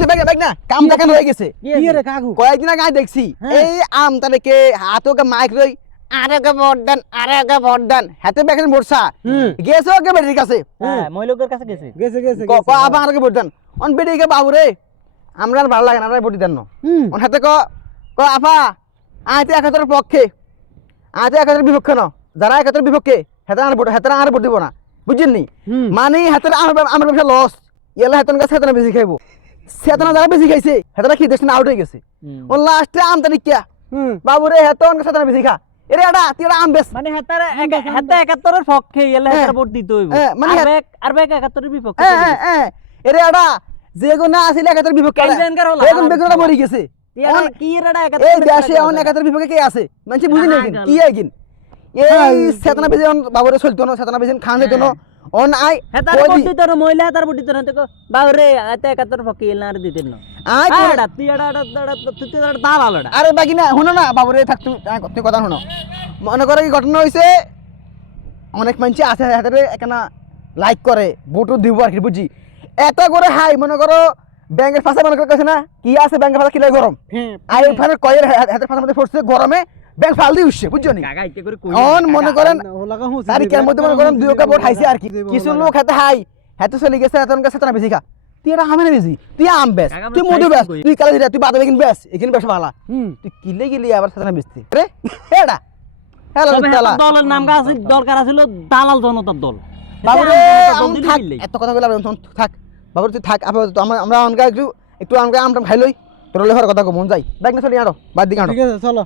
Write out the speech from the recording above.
bag না কাম দেখানো হয়ে গেছে কি রে কাকু কয়েকদিন আগে দেখছি এই আম তাদেরকে হাতকে মাইক রই আরেকে ভোট দেন হাতে ব্যাগের মোরসা গেছে ওকে বেটির কাছে হ্যাঁ মহিলাদের কাছে গেছে গেছে আবার আরেকে ভোট দেন অন বেটিকে বাবু রে আমরা আর ভালো লাগে না আমরা ভোট দেন না অন হাতে ক আপা আইতে একাত্তরের পক্ষে আইতে একাত্তরের বিপক্ষে না যারা একাত্তরের বিপক্ষে হেতারা আর ভোট দিব না বুঝছেননি মানে হেতারা আমার ব্যবসা লস ইয়ালা হেতন গাছ হেতনা বেশি খাইবো সেতনা যারা বেশি খাইছে হেতারা কি দেখছেন আউট হয়ে গেছে ও লাস্টে আম তানি কিয়া বাবু রে হেতন গাছ হেতনা বেশি খা এরে আডা তুই আম বেশ মানে হেতারা হেতা 71 এর পক্ষে এলে হেতারা ভোট দিতে হইব আর ব্যাগ 71 এর বিপক্ষে এরে আডা যে গুনা আছিল 71 এর বিপক্ষে এখন বেগুনটা মরি গেছে কি এরাডা 71 এই দেশে এখন 71 এর বিপক্ষে কে আছে মানে বুঝি নাই কি আইগিন এই সেতনা বেশি বাবুরে চলতো না সেতনা বেশি খান দিত না অন আই হেতার ভোট দিত না মহিলা হেতার ভোট দিত না তো বাবুরে হেতা 71 এর পক্ষে এলে আর দিতেন না আই আড়া তুই আড়া তুই দালাল আড়া আরে বাকি না শুনো না বাবুরে থাক তুই কথা শুনো মনে করে কি ঘটনা হইছে অনেক মানুষ আছে হাতে একনা লাইক করে ভোটও দিব আর কি বুঝি এত করে হাই মনে করো ব্যাংকের ফাঁসা মনে করে কাছে না কি আছে ব্যাংকের ফাঁসা কিলাই গরম আই ওখানে কয়ের হাতের ফাঁসার মধ্যে পড়ছে গরমে ব্যাংক ফাল দিয়ে উঠছে বুঝছো নি কাকা ইতে করে কই অন মনে করেন তারিখের মধ্যে মনে করেন দুইটা ভোট হাইছে আর কি কিছু লোক হাতে হাই হাতে চলে গেছে এতন কাছে না বেশি খা তুই এটা আমের বেশি তুই আম বেশ তুই মধু বেশ তুই কালে তুই বাদে বেগিন বেশ এখানে বেশ ভালো তুই কিলে গেলি আবার সাথে বেচতে রে এডা হ্যালো দলের নাম আছে দরকার ছিল দালাল জনতার দল বাবুরে থাক এত কথা বলে থাক বাবুরে তুই থাক আমরা আমরা একটু আমরা আমটা খাই লই তোর লেখার কথা মন যাই ব্যাগ না চলি আরো বাদ দিকে ঠিক আছে চলো